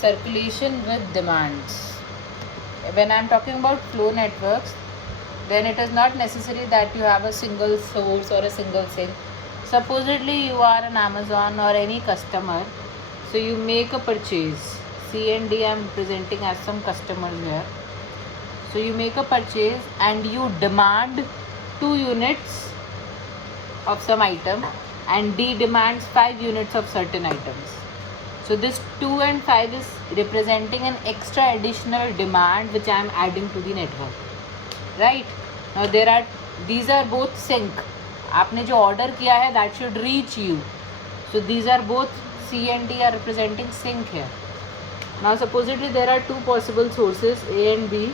circulation with demands. When I am talking about flow networks, then it is not necessary that you have a single source or a single sink. Supposedly you are an Amazon or any customer, so you make a purchase. C and D I am presenting as some customers here. So you make a purchase and you demand 2 units of some item, and D demands 5 units of certain items. So this 2 and 5 is representing an extra additional demand which I am adding to the network, right? Now these are both sync. आपने जो order किया है that should reach you. So these are both C and D are representing sync here. Now supposedly there are 2 possible sources, A and B,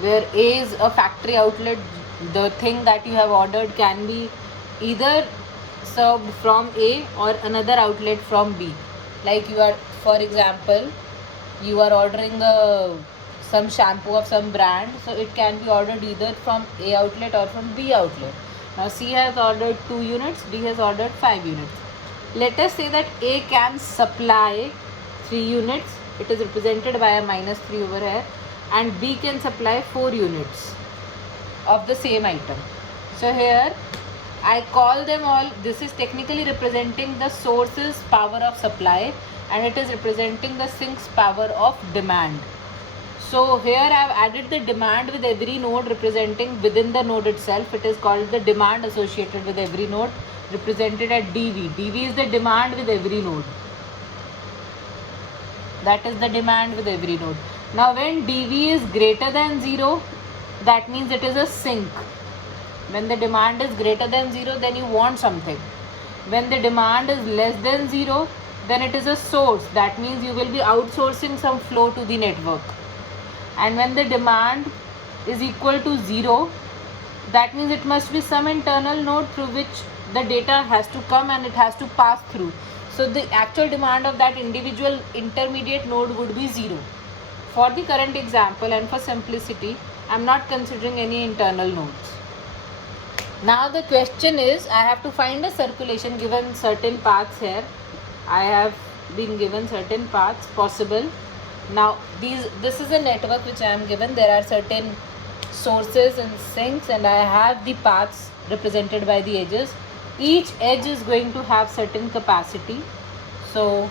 where A is a factory outlet. The thing that you have ordered can be either served from A or another outlet from B. Like you are, for example, you are ordering some shampoo of some brand, so it can be ordered either from A outlet or from B outlet. Now C has ordered 2 units, D has ordered 5 units. Let us say that A can supply 3 units, it is represented by a -3 over here, and B can supply 4 units of the same item. So here I call them all, this is technically representing the source's power of supply and it is representing the sink's power of demand. So here I have added the demand with every node representing within the node itself. It is called the demand associated with every node, represented at dV. dV is the demand with every node. That is the demand with every node. Now when dV is greater than 0, that means it is a sink. When the demand is greater than 0, then you want something. When the demand is less than 0, then it is a source. That means you will be outsourcing some flow to the network. And when the demand is equal to 0, that means it must be some internal node through which the data has to come and it has to pass through. So the actual demand of that individual intermediate node would be 0. For the current example and for simplicity, I am not considering any internal nodes. Now the question is, I have to find a circulation given certain paths here. I have been given certain paths possible. Now this is a network which I am given. There are certain sources and sinks and I have the paths represented by the edges. Each edge is going to have certain capacity. So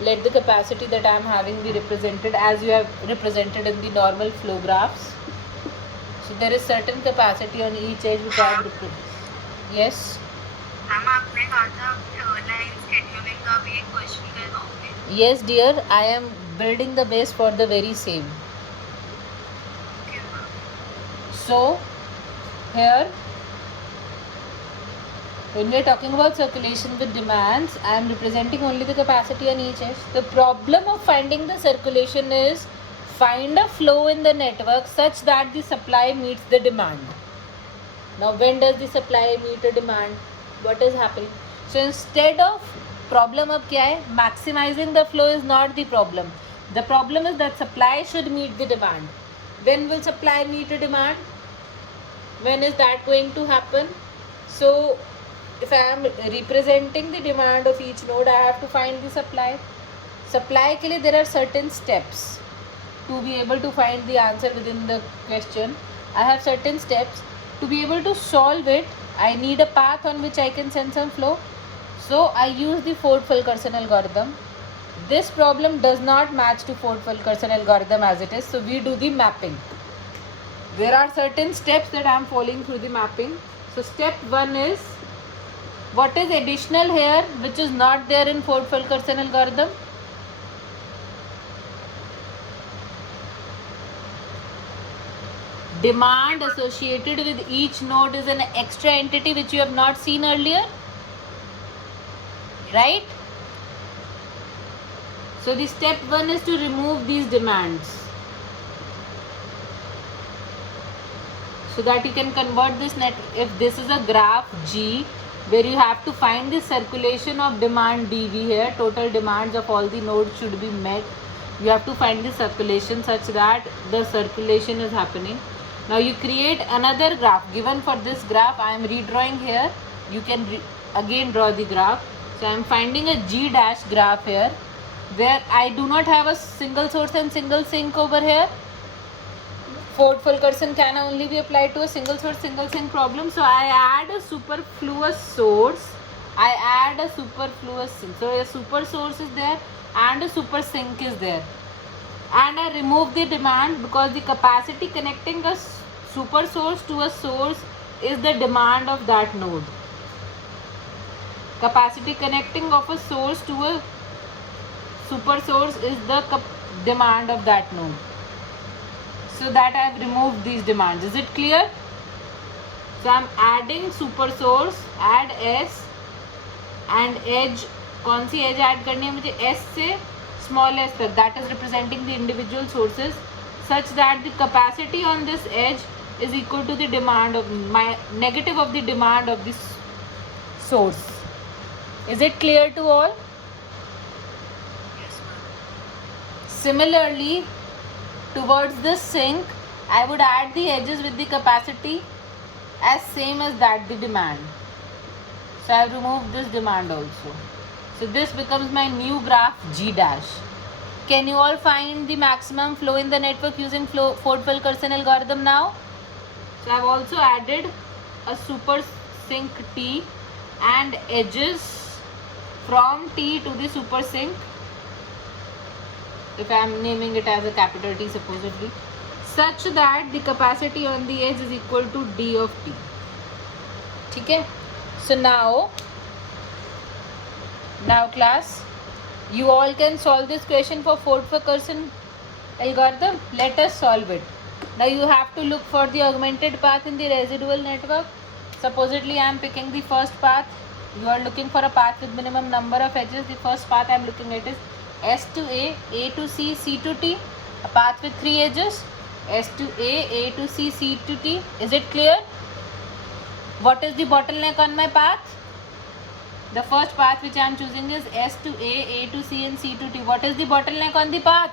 let the capacity that I am having be represented as you have represented in the normal flow graphs. So there is certain capacity on each edge which I have represented. Yes. आपने कहा था line scheduling का भी एक question देना होगा. Yes dear, I am building the base for the very same. Okay, ma'am. So here when we are talking about circulation with demands, I am representing only the capacity on each edge. The problem of finding the circulation is find a flow in the network such that the supply meets the demand. Now when does the supply meet a demand? What is happening? So instead of problem of kya hai? Maximizing the flow is not the problem. The problem is that supply should meet the demand. When will supply meet a demand? When is that going to happen? So if I am representing the demand of each node, I have to find the supply. Supply ke liye there are certain steps. To be able to find the answer within the question, I have certain steps. To be able to solve it, I need a path on which I can send some flow. So I use the Ford-Fulkerson algorithm. This problem does not match to Ford-Fulkerson algorithm as it is. So we do the mapping. There are certain steps that I am following through the mapping. So step 1 is, what is additional here which is not there in Ford-Fulkerson algorithm? Demand associated with each node is an extra entity which you have not seen earlier, right? So the step 1 is to remove these demands so that you can convert this net. If this is a graph G where you have to find the circulation of demand dV here, total demands of all the nodes should be met. You have to find the circulation such that the circulation is happening. Now you create another graph. Given for this graph, I am redrawing here. You can again draw the graph. So I am finding a G dash graph here. where I do not have a single source and single sink over here. Ford-Fulkerson can only be applied to a single source, single sink problem. So I add a superfluous source. I add a superfluous sink. So a super source is there and a super sink is there. And I remove the demand because the capacity connecting a super source to a source is the demand of that node. Capacity connecting of a source to a super source is the demand of that node. So that I have removed these demands. Is it clear? So I am adding super source, add S and edge. कौन सी edge add करनी है मुझे? S से small s तक. That is representing the individual sources, such that the capacity on this edge is equal to the demand of my negative of the demand of this source. Is it clear to all? Yes, ma'am. Similarly, towards this sink, I would add the edges with the capacity as same as that the demand. So I have removed this demand also. So this becomes my new graph G dash. Can you all find the maximum flow in the network using Ford-Fulkerson algorithm now? So I have also added a super sink T and edges from T to the super sink. If I am naming it as a capital T supposedly, such that the capacity on the edge is equal to D of T. Okay? So now class, you all can solve this question for Ford-Fulkerson algorithm. Let us solve it. Now you have to look for the augmented path in the residual network. Supposedly I am picking the first path. You are looking for a path with minimum number of edges. The first path I am looking at is S to A to C, C to T. A path with 3 edges. S to A to C, C to T. Is it clear? What is the bottleneck on my path? The first path which I am choosing is S to A to C and C to T. What is the bottleneck on the path?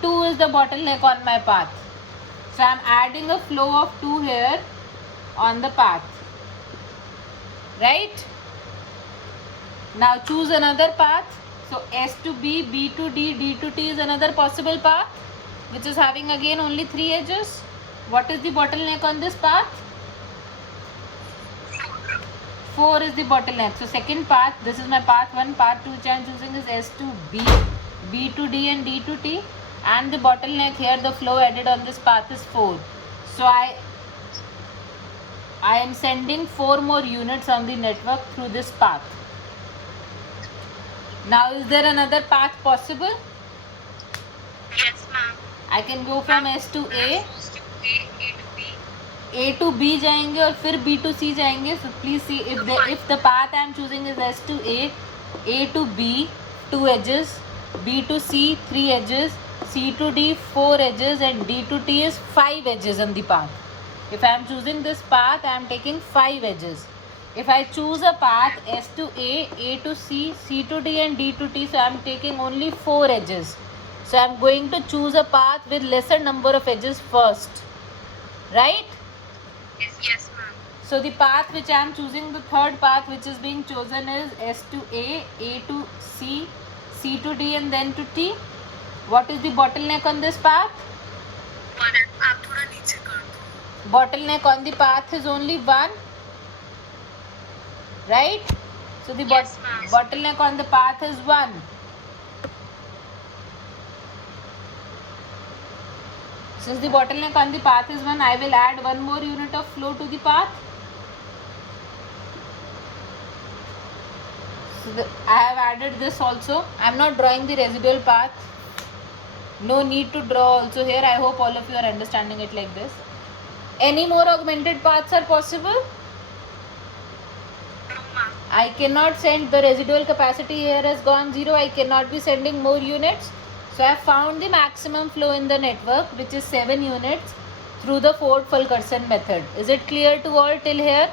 2 is the bottleneck on my path. So I am adding a flow of 2 here on the path. Right? Now choose another path. So S to B, B to D, D to T is another possible path which is having again only 3 edges. What is the bottleneck on this path? 4 is the bottleneck. So second path, this is my path 1, path 2 which I am choosing is S to B, B to D and D to T, and the bottleneck here, the flow added on this path is 4. So I am sending 4 more units on the network through this path. Now is there another path possible? Yes, ma'am. I can go from S to A. A to B. A to B जाएंगे और फिर B to C जाएंगे. So please see if the path I am choosing is S to A to B 2 edges, B to C 3 edges, C to D 4 edges and D to T is 5 edges on the path. If I am choosing this path, I am taking 5 edges. If I choose a path S to A to C, C to D and D to T, so I am taking only 4 edges. So I am going to choose a path with lesser number of edges first. Right? Yes, ma'am. So the path which I am choosing, the third path which is being chosen is S to A to C, C to D and then to T. What is the bottleneck on this path? आप थोड़ा नीचे कर दो. Bottleneck on the path is only 1. Right? So the Yes, ma'am. bottleneck on the path is 1. Since the bottleneck on the path is 1, I will add 1 more unit of flow to the path. So I have added this also. I am not drawing the residual path. No need to draw also here. I hope all of you are understanding it like this. Any more augmented paths are possible? No, ma'am. I cannot send, the residual capacity here has gone 0. I cannot be sending more units. So I have found the maximum flow in the network, which is 7 units through the Ford-Fulkerson method. Is it clear to all till here?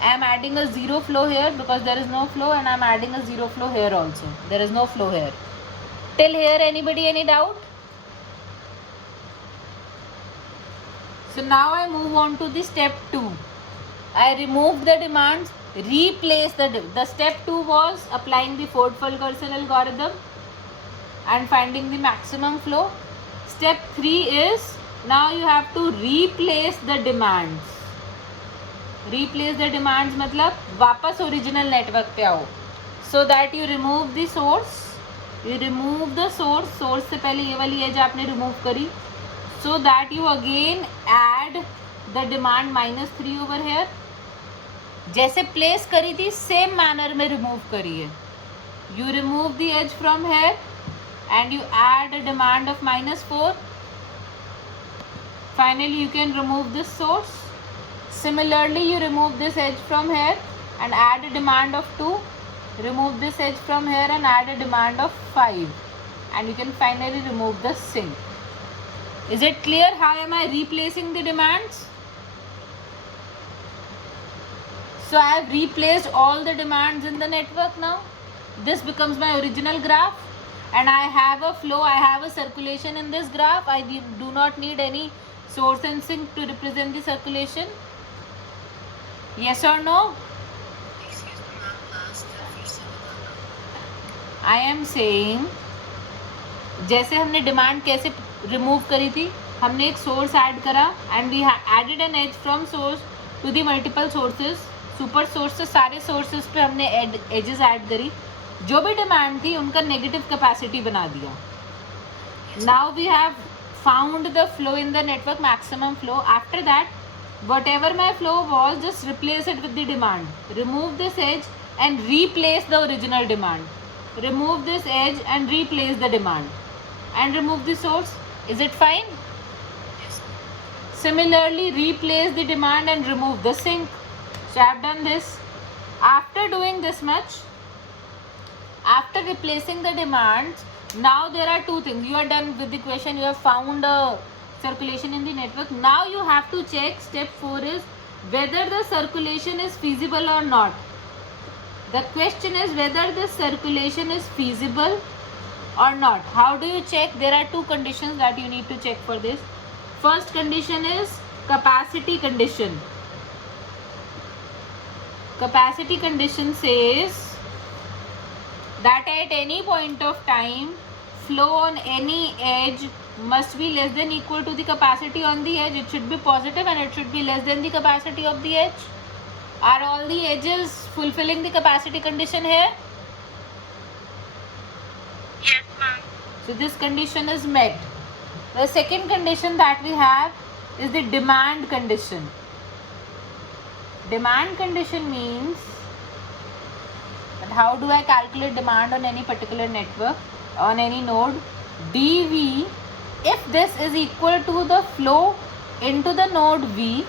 I am adding a 0 flow here because there is no flow, and I am adding a 0 flow here also. There is no flow here. Till here, anybody, any doubt? So now I move on to the step 2. I remove the demands replace the step 2 was applying the Ford-Fulkerson algorithm and finding the maximum flow. Step 3 is now you have to replace the demands. Replace the demands मतलब वापस original network पे आओ. So that you remove the source. You remove the source. Source से पहले ये वाली as आपने remove करी. So that you again add the demand -3 over here. जैसे प्लेस करी थी सेम मैनर में रिमूव करिए. You remove the edge from here and you add a demand of -4. Finally you can remove this source. Similarly you remove this edge from here and add a demand of 2. Remove this edge from here and add a demand of 5, and you can finally remove the sink. Is it clear how am I replacing the demands? So I have replaced all the demands in the network now. This becomes my original graph and I have a flow, I have a circulation in this graph. I do not need any source and sink to represent the circulation. Yes or no? I am saying जैसे हमने demand कैसे remove करी थी, हमने एक source add करा and we added an edge from source to the multiple sources. Super source से सारे सोर्सेज पे हमने एजेस ऐड करी. जो भी डिमांड थी उनका नेगेटिव कैपेसिटी बना दिया. Now we have found the flow in the network, maximum flow. After that whatever my flow was, just replace it with the demand. Remove this edge and replace the original demand. Remove this edge and replace the demand and remove the source. Is it fine? Yes. Similarly, replace the demand and remove the sink. So I have done this. After doing this much, after replacing the demands, now there are two things. You are done with the equation. You have found a circulation in the network. Now you have to check, step 4 is whether the circulation is feasible or not. The question is whether the circulation is feasible or not. How do you check? There are two conditions that you need to check for this. First condition is capacity condition. Capacity condition says that at any point of time, flow on any edge must be less than equal to the capacity on the edge. It should be positive and it should be less than the capacity of the edge. Are all the edges fulfilling the capacity condition here? Yes, ma'am. So this condition is met. The second condition that we have is the demand condition. Demand condition means that how do I calculate demand on any particular network, on any node? dV, if this is equal to the flow into the node V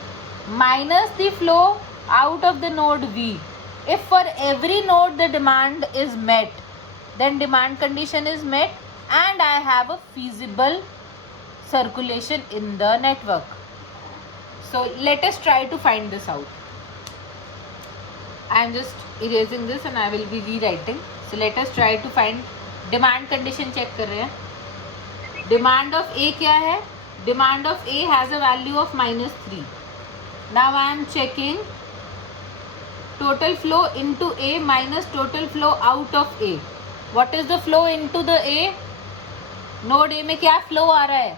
minus the flow out of the node V. If for every node the demand is met, then demand condition is met and I have a feasible circulation in the network. So let us try to find this out. I am just erasing this and I will be rewriting. So let us try to find demand condition. check कर रहे हैं. Demand of A क्या है? Demand of A has a value of -3. Now I am checking total flow into A minus total flow out of A. What is the flow into the A? Node A में क्या flow आ रहा है?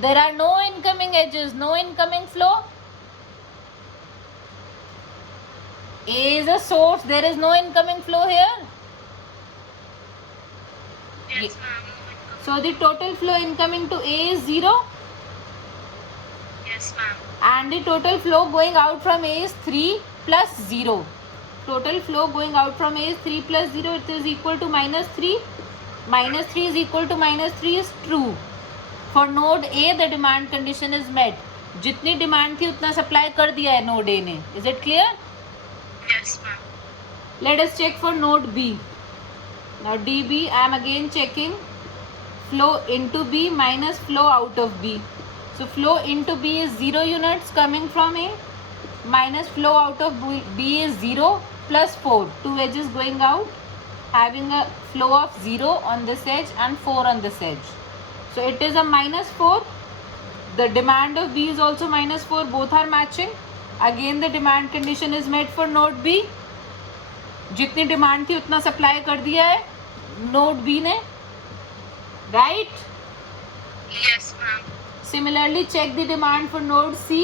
There are no incoming edges, no incoming flow. A is a source, there is no incoming flow here. Yes, ma'am. So the total flow incoming to A is 0 Yes, ma'am. and the total flow going out from A is 3 plus 0. Total flow going out from A is 3 plus 0. It is equal to -3. -3 is equal to -3 is true. For node A the demand condition is met. जितनी demand थी उतना supply कर दिया है node A ने. Is it clear? Yes, ma'am. Let us check for node B. Now dB, I am again checking flow into B minus flow out of B. So flow into B is 0 units coming from A minus flow out of B is 0 plus 4. Two edges going out, having a flow of 0 on this edge and 4 on this edge. So it is a -4. The demand of B is also -4. Both are matching. Again the demand condition is met for node B. जितनी demand थी उतना supply कर दिया है node B ने, right? Yes, ma'am. Similarly, check the demand for node C.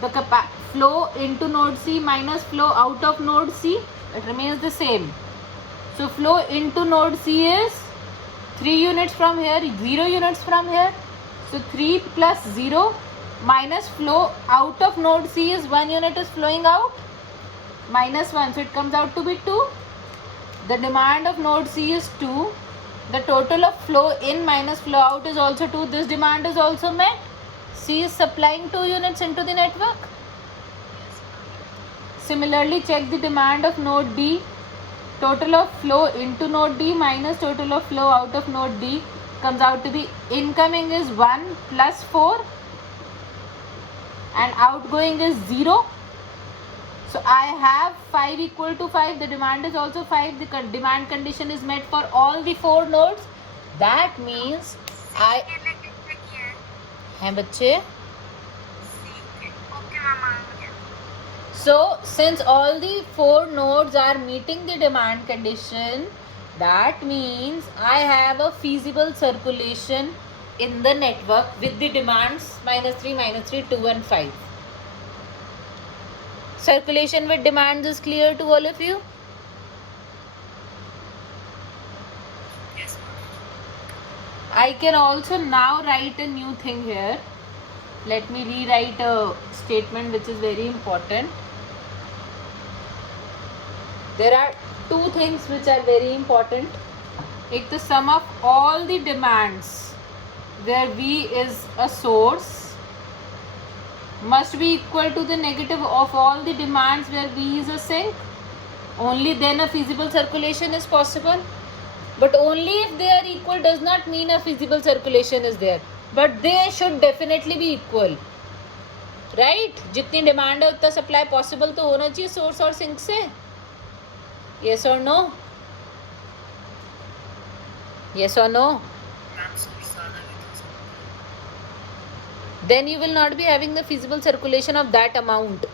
The flow into node C minus flow out of node C, it remains the same. So flow into node C is 3 units from here, 0 units from here. So 3 plus 0 minus flow out of node C is 1 unit is flowing out, minus 1. So it comes out to be 2. The demand of node C is 2. The total of flow in minus flow out is also 2. This demand is also met. C is supplying 2 units into the network. Similarly, check the demand of node D. Total of flow into node D minus total of flow out of node D comes out to be incoming is 1 plus 4 and outgoing is 0. So I have 5 equal to 5. The demand is also 5. The demand condition is met for all the 4 nodes. That means I हैं बच्चे. Okay, ma'am. So since all the 4 nodes are meeting the demand condition, that means I have a feasible circulation in the network with the demands -3, 2 and 5. Circulation with demands is clear to all of you? Yes, ma'am. I can also now write a new thing here. Let me rewrite a statement which is very important. There are 2 things which are very important. एक the sum of all the demands where V is a source must be equal to the negative of all the demands where V is a sink. Only then a feasible circulation is possible. But only if they are equal does not mean a feasible circulation is there. But they should definitely be equal. Right? जितनी demand है उतना supply possible तो होना चाहिए source और sink से. Yes or no? Yes or no? Then you will not be having the feasible circulation of that amount.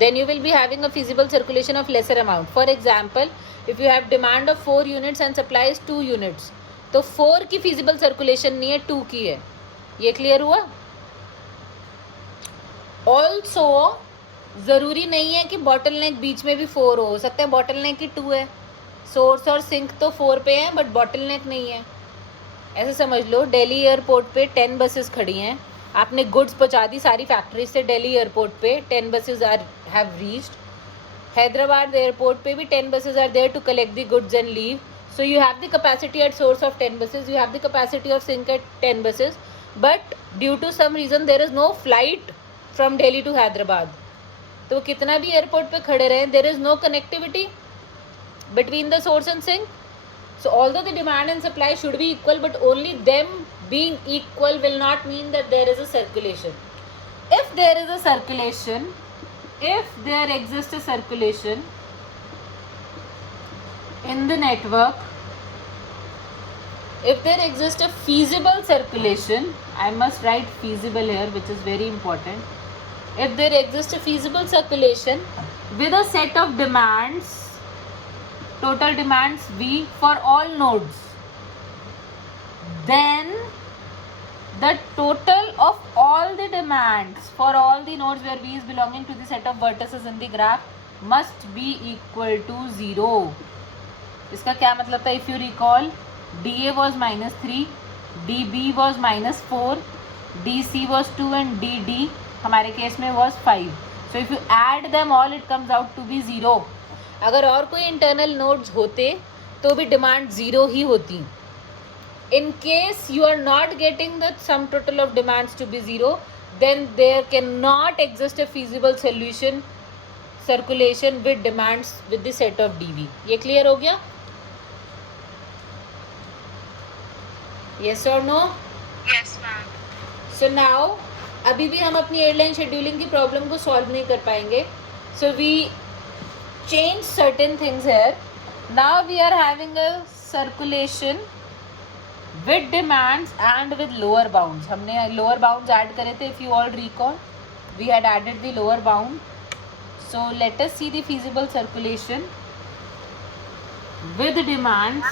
Then you will be having a feasible circulation of lesser amount. For example, if you have demand of 4 units and supply is 2 units, तो 4 की feasible circulation नहीं है, 2 की है. ये clear हुआ? Also, ज़रूरी नहीं है कि bottleneck बीच में भी 4 हो सकता है bottleneck ही 2 है. सोर्स और सिंक तो 4 पे हैं बट bottleneck नहीं है. ऐसे समझ लो दिल्ली एयरपोर्ट पे 10 बसेस खड़ी हैं, आपने गुड्स पहुंचा दी सारी फैक्ट्रीज से दिल्ली एयरपोर्ट पे, 10 buses are have reached. Hyderabad airport पे भी 10 buses are there to collect the goods and leave. So you have the capacity at source of 10 buses, you have the capacity of sink at 10 buses, but due to some reason there is no flight from Delhi to Hyderabad. तो कितना भी airport पे खड़े रहें, there is no connectivity between the source and sink. So although the demand and supply should be equal, but only them being equal will not mean that there is a circulation. If there is a circulation, if there exists a circulation in the network, if there exists a feasible circulation, I must write feasible here, which is very important. If there exists a feasible circulation with a set of demands, total demands V for all nodes, then the total of all the demands for all the nodes where V is belonging to the set of vertices in the graph must be equal to 0. इसका क्या मतलब था? If you recall, DA was -3, DB was -4, DC was 2 and DD हमारे case में was 5. So if you add them all, it comes out to be 0. अगर और कोई internal nodes होते तो भी डिमांड 0 ही होती. In case you are not getting the sum total of demands to be 0, then there can not exist a feasible solution circulation with demands with the set of DV. ये clear हो गया? Yes और no? Yes, ma'am. So now अभी भी हम अपनी airline scheduling की problem को सॉल्व नहीं कर पाएंगे. So we change certain things here. Now we are having a circulation with demands and with lower bounds. हमने lower bounds add करे थे. If you all recall, we had added the lower bound. So let us see the feasible circulation with demands.